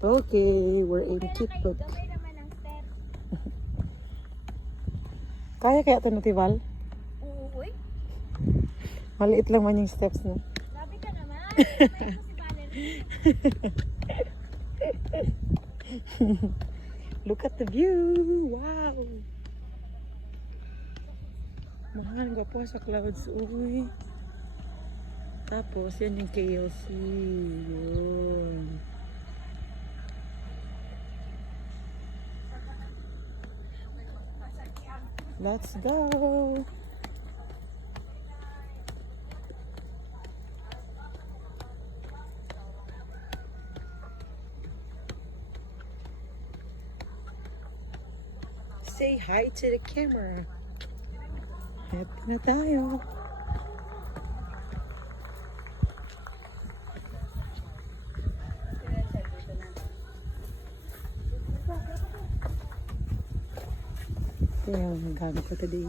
Okay, we're in Kitbuk. Gamay naman ang step. Kaya ito natival? Uy, Maliit lang man yung steps na. grabe ka naman. Gamay ko si Valerie. Look at the view! Wow! Mahal nga po sa clouds. Uy! Tapos, yan yung KLC. Yun. Let's go! Say hi to the camera. Happy na tayo. Ito yung gamit ko today.